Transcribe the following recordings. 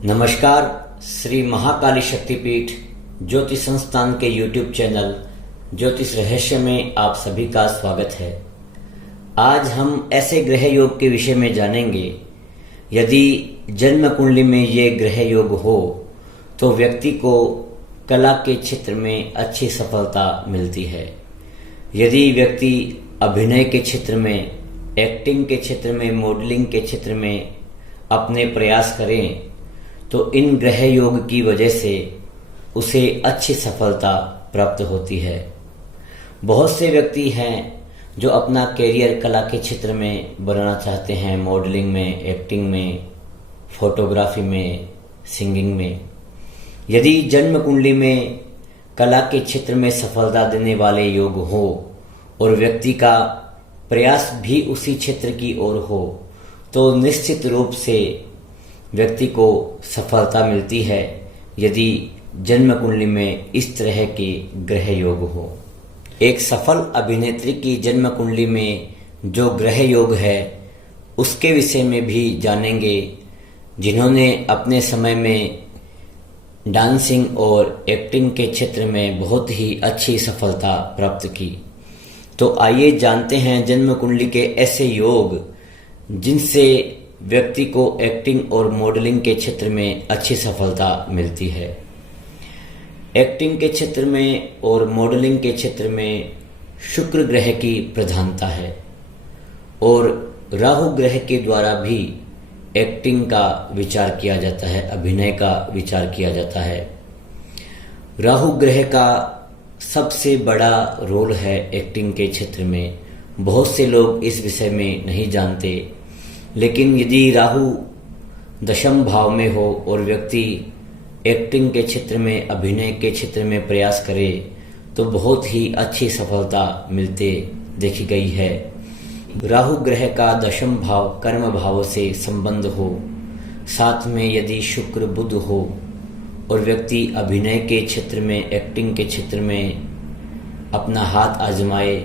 नमस्कार। श्री महाकाली शक्तिपीठ ज्योतिष संस्थान के YouTube चैनल ज्योतिष रहस्य में आप सभी का स्वागत है। आज हम ऐसे ग्रह योग के विषय में जानेंगे। यदि जन्म कुंडली में ये ग्रह योग हो तो व्यक्ति को कला के क्षेत्र में अच्छी सफलता मिलती है। यदि व्यक्ति अभिनय के क्षेत्र में, एक्टिंग के क्षेत्र में, मॉडलिंग के क्षेत्र में अपने प्रयास करें तो इन ग्रह योग की वजह से उसे अच्छी सफलता प्राप्त होती है। बहुत से व्यक्ति हैं जो अपना कैरियर कला के क्षेत्र में बनाना चाहते हैं, मॉडलिंग में, एक्टिंग में, फोटोग्राफी में, सिंगिंग में। यदि जन्म कुंडली में कला के क्षेत्र में सफलता देने वाले योग हो और व्यक्ति का प्रयास भी उसी क्षेत्र की ओर हो तो निश्चित रूप से व्यक्ति को सफलता मिलती है। यदि जन्म कुंडली में इस तरह के ग्रह योग हो, एक सफल अभिनेत्री की जन्म कुंडली में जो ग्रह योग है उसके विषय में भी जानेंगे, जिन्होंने अपने समय में डांसिंग और एक्टिंग के क्षेत्र में बहुत ही अच्छी सफलता प्राप्त की। तो आइए जानते हैं जन्म कुंडली के ऐसे योग जिनसे व्यक्ति को एक्टिंग और मॉडलिंग के क्षेत्र में अच्छी सफलता मिलती है। एक्टिंग के क्षेत्र में और मॉडलिंग के क्षेत्र में शुक्र ग्रह की प्रधानता है और राहु ग्रह के द्वारा भी एक्टिंग का विचार किया जाता है, अभिनय का विचार किया जाता है। राहु ग्रह का सबसे बड़ा रोल है एक्टिंग के क्षेत्र में। बहुत से लोग इस विषय में नहीं जानते, लेकिन यदि राहु दशम भाव में हो और व्यक्ति एक्टिंग के क्षेत्र में, अभिनय के क्षेत्र में प्रयास करे तो बहुत ही अच्छी सफलता मिलते देखी गई है। राहु ग्रह का दशम भाव कर्म भाव से संबंध हो, साथ में यदि शुक्र बुध हो और व्यक्ति अभिनय के क्षेत्र में, एक्टिंग के क्षेत्र में अपना हाथ आजमाए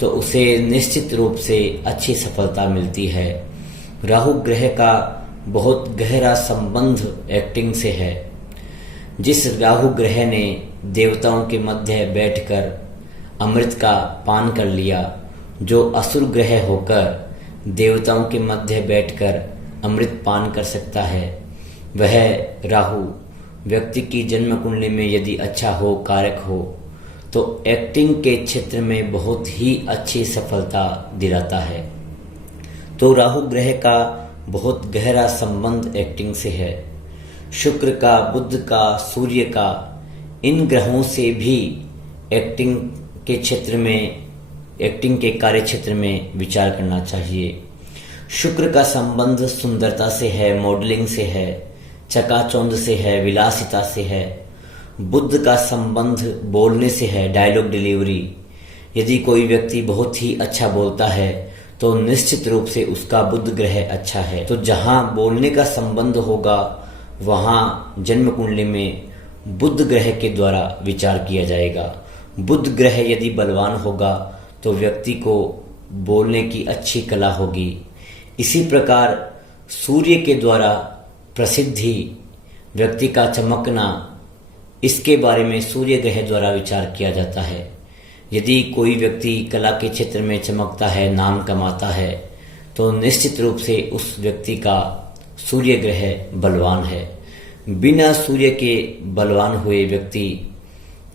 तो उसे निश्चित रूप से अच्छी सफलता मिलती है। राहु ग्रह का बहुत गहरा संबंध एक्टिंग से है। जिस राहु ग्रह ने देवताओं के मध्य बैठकर अमृत का पान कर लिया, जो असुर ग्रह होकर देवताओं के मध्य बैठकर अमृत पान कर सकता है, वह राहु व्यक्ति की जन्म कुंडली में यदि अच्छा हो, कारक हो तो एक्टिंग के क्षेत्र में बहुत ही अच्छी सफलता दिलाता है। तो राहु ग्रह का बहुत गहरा संबंध एक्टिंग से है। शुक्र का, बुध का, सूर्य का, इन ग्रहों से भी एक्टिंग के क्षेत्र में, एक्टिंग के कार्य क्षेत्र में विचार करना चाहिए। शुक्र का संबंध सुंदरता से है, मॉडलिंग से है, चकाचौंध से है, विलासिता से है। बुध का संबंध बोलने से है, डायलॉग डिलीवरी। यदि कोई व्यक्ति बहुत ही अच्छा बोलता है तो निश्चित रूप से उसका बुध ग्रह अच्छा है। तो जहां बोलने का संबंध होगा वहां जन्म कुंडली में बुध ग्रह के द्वारा विचार किया जाएगा। बुध ग्रह यदि बलवान होगा तो व्यक्ति को बोलने की अच्छी कला होगी। इसी प्रकार सूर्य के द्वारा प्रसिद्धि, व्यक्ति का चमकना, इसके बारे में सूर्य ग्रह द्वारा विचार किया जाता है। यदि कोई व्यक्ति कला के क्षेत्र में चमकता है, नाम कमाता है, तो निश्चित रूप से उस व्यक्ति का सूर्य ग्रह बलवान है। बिना सूर्य के बलवान हुए व्यक्ति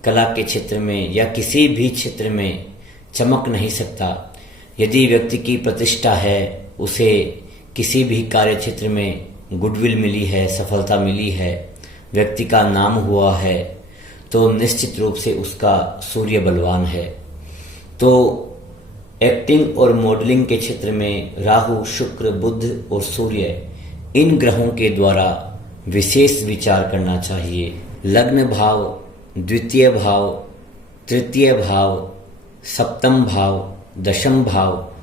कला के क्षेत्र में या किसी भी क्षेत्र में चमक नहीं सकता। यदि व्यक्ति की प्रतिष्ठा है, उसे किसी भी कार्य क्षेत्र में गुडविल मिली है, सफलता मिली है, व्यक्ति का नाम हुआ है, तो निश्चित रूप से उसका सूर्य बलवान है। तो एक्टिंग और मॉडलिंग के क्षेत्र में राहु, शुक्र, बुध और सूर्य, इन ग्रहों के द्वारा विशेष विचार करना चाहिए। लग्न भाव, द्वितीय भाव, तृतीय भाव, सप्तम भाव, दशम भाव,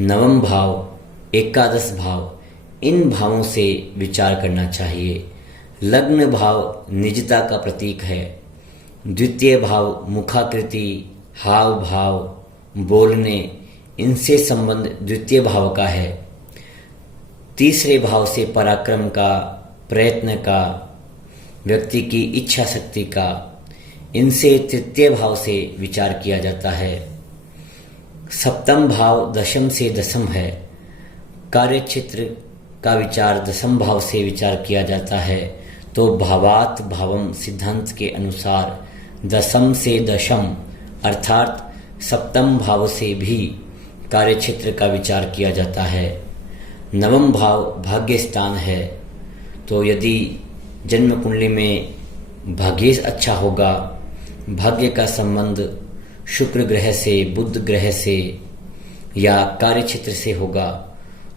नवम भाव, एकादश भाव, इन भावों से विचार करना चाहिए। लग्न भाव निजता का प्रतीक है। द्वितीय भाव मुखाकृति, हाव भाव, बोलने, इनसे संबंध द्वितीय भाव का है। तीसरे भाव से पराक्रम का, प्रयत्न का, व्यक्ति की इच्छा शक्ति का, इनसे तृतीय भाव से विचार किया जाता है। सप्तम भाव दशम से दशम है। कार्य क्षेत्र का विचार दशम भाव से विचार किया जाता है। तो भावात भावम सिद्धांत के अनुसार दशम से दशम अर्थात सप्तम भाव से भी कार्य क्षेत्र का विचार किया जाता है। नवम भाव भाग्य स्थान है। तो यदि जन्म कुंडली में भाग्य अच्छा होगा, भाग्य का संबंध शुक्र ग्रह से, बुध ग्रह से या कार्य क्षेत्र से होगा,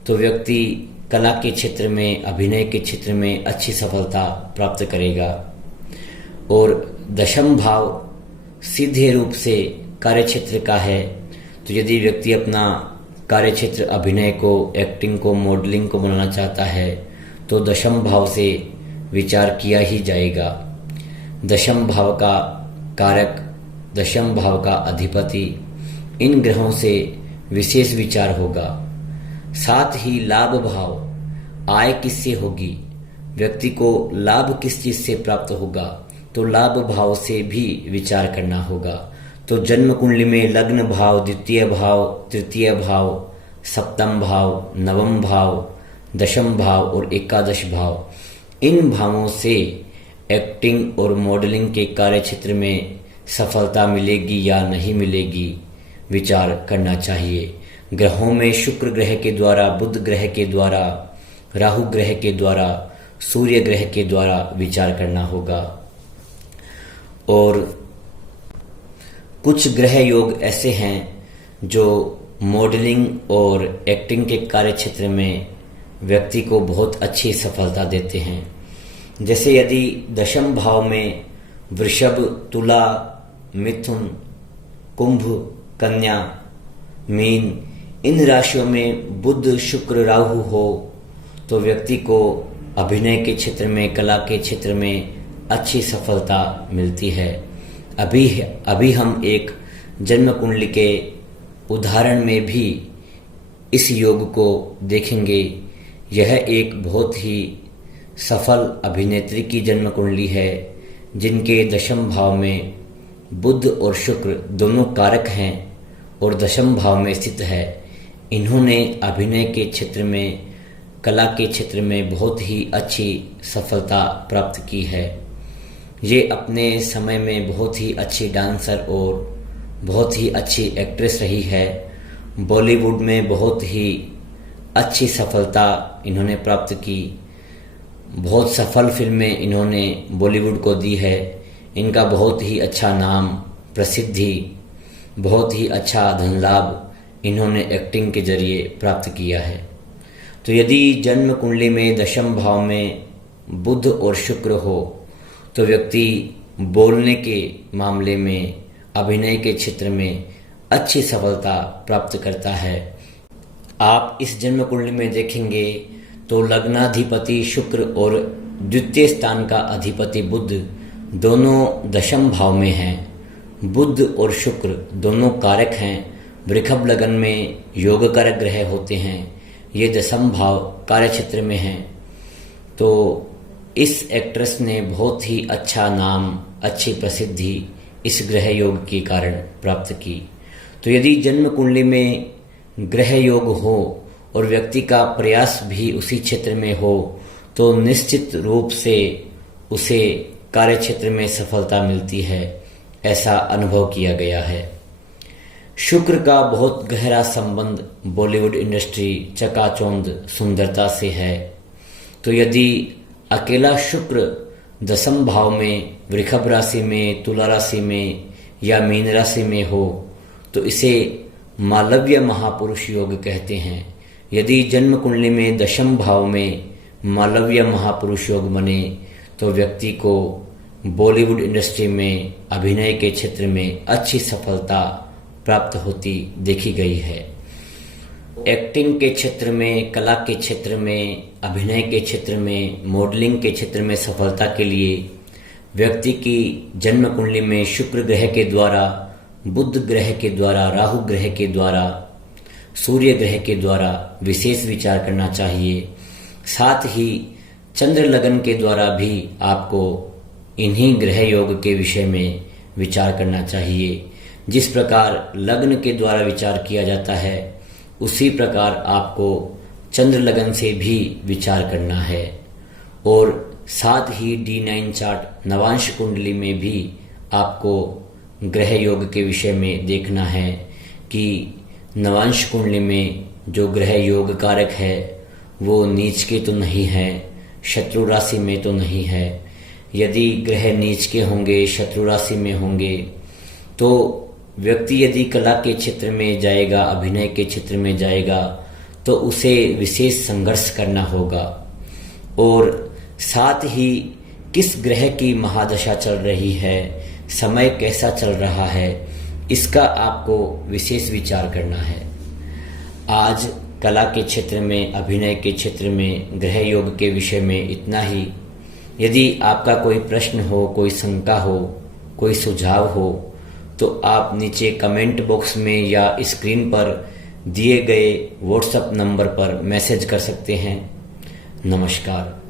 तो व्यक्ति कला के क्षेत्र में, अभिनय के क्षेत्र में अच्छी सफलता प्राप्त करेगा। और दशम भाव सीधे रूप से कार्य क्षेत्र का है। तो यदि व्यक्ति अपना कार्य क्षेत्र अभिनय को, एक्टिंग को, मॉडलिंग को बनाना चाहता है तो दशम भाव से विचार किया ही जाएगा। दशम भाव का कारक, दशम भाव का अधिपति, इन ग्रहों से विशेष विचार होगा। साथ ही लाभ भाव, आय किससे होगी, व्यक्ति को लाभ किस चीज से प्राप्त होगा, तो लाभ भाव से भी विचार करना होगा। तो जन्म कुंडली में लग्न भाव, द्वितीय भाव, तृतीय भाव, सप्तम भाव, नवम भाव, दशम भाव और एकादश भाव, इन भावों से एक्टिंग और मॉडलिंग के कार्य क्षेत्र में सफलता मिलेगी या नहीं मिलेगी, विचार करना चाहिए। ग्रहों में शुक्र ग्रह के द्वारा, बुध ग्रह के द्वारा, राहु ग्रह के द्वारा, सूर्य ग्रह के द्वारा विचार करना होगा। और कुछ ग्रह योग ऐसे हैं जो मॉडलिंग और एक्टिंग के कार्य क्षेत्र में व्यक्ति को बहुत अच्छी सफलता देते हैं। जैसे यदि दशम भाव में वृषभ, तुला, मिथुन, कुंभ, कन्या, मीन, इन राशियों में बुध, शुक्र, राहु हो तो व्यक्ति को अभिनय के क्षेत्र में, कला के क्षेत्र में अच्छी सफलता मिलती है। अभी हम एक जन्म कुंडली के उदाहरण में भी इस योग को देखेंगे। यह एक बहुत ही सफल अभिनेत्री की जन्म कुंडली है जिनके दशम भाव में बुध और शुक्र दोनों कारक हैं और दशम भाव में स्थित है। इन्होंने अभिनय के क्षेत्र में, कला के क्षेत्र में बहुत ही अच्छी सफलता प्राप्त की है। ये अपने समय में बहुत ही अच्छी डांसर और बहुत ही अच्छी एक्ट्रेस रही है। बॉलीवुड में बहुत ही अच्छी सफलता इन्होंने प्राप्त की। बहुत सफल फिल्में इन्होंने बॉलीवुड को दी है। इनका बहुत ही अच्छा नाम, प्रसिद्धि, बहुत ही अच्छा धन लाभ इन्होंने एक्टिंग के जरिए प्राप्त किया है। तो यदि जन्म कुंडली में दशम भाव में बुध और शुक्र हो तो व्यक्ति बोलने के मामले में, अभिनय के क्षेत्र में अच्छी सफलता प्राप्त करता है। आप इस जन्म कुंडली में देखेंगे तो लग्नाधिपति शुक्र और द्वितीय स्थान का अधिपति बुध दोनों दशम भाव में हैं। बुध और शुक्र दोनों कारक हैं। वृषभ लग्न में योग कारक ग्रह होते हैं। ये दशम भाव कार्य क्षेत्र में हैं। तो इस एक्ट्रेस ने बहुत ही अच्छा नाम, अच्छी प्रसिद्धि इस ग्रह योग के कारण प्राप्त की। तो यदि जन्म कुंडली में ग्रह योग हो और व्यक्ति का प्रयास भी उसी क्षेत्र में हो तो निश्चित रूप से उसे कार्य क्षेत्र में सफलता मिलती है, ऐसा अनुभव किया गया है। शुक्र का बहुत गहरा संबंध बॉलीवुड इंडस्ट्री, चकाचौंध सुंदरता से है। तो यदि अकेला शुक्र दशम भाव में, वृषभ राशि में, तुला राशि में या मीन राशि में हो तो इसे मालव्य महापुरुष योग कहते हैं। यदि जन्म कुंडली में दशम भाव में मालव्य महापुरुष योग बने तो व्यक्ति को बॉलीवुड इंडस्ट्री में, अभिनय के क्षेत्र में अच्छी सफलता प्राप्त होती देखी गई है। एक्टिंग के क्षेत्र में, कला के क्षेत्र में, अभिनय के क्षेत्र में, मॉडलिंग के क्षेत्र में सफलता के लिए व्यक्ति की जन्म कुंडली में शुक्र ग्रह के द्वारा, बुध ग्रह के द्वारा, राहु ग्रह के द्वारा, सूर्य ग्रह के द्वारा विशेष विचार करना चाहिए। साथ ही चंद्र लगन के द्वारा भी आपको इन्हीं ग्रह योग के विषय में विचार करना चाहिए। जिस प्रकार लग्न के द्वारा विचार किया जाता है, उसी प्रकार आपको चंद्र लगन से भी विचार करना है। और साथ ही D9 चार्ट नवांश कुंडली में भी आपको ग्रह योग के विषय में देखना है कि नवांश कुंडली में जो ग्रह योग कारक है वो नीच के तो नहीं है, शत्रु राशि में तो नहीं है। यदि ग्रह नीच के होंगे, शत्रु राशि में होंगे, तो व्यक्ति यदि कला के क्षेत्र में जाएगा, अभिनय के क्षेत्र में जाएगा, तो उसे विशेष संघर्ष करना होगा। और साथ ही किस ग्रह की महादशा चल रही है, समय कैसा चल रहा है, इसका आपको विशेष विचार करना है। आज कला के क्षेत्र में, अभिनय के क्षेत्र में ग्रह योग के विषय में इतना ही। यदि आपका कोई प्रश्न हो, कोई शंका हो, कोई सुझाव हो, तो आप नीचे कमेंट बॉक्स में या स्क्रीन पर दिए गए व्हाट्सएप नंबर पर मैसेज कर सकते हैं। नमस्कार।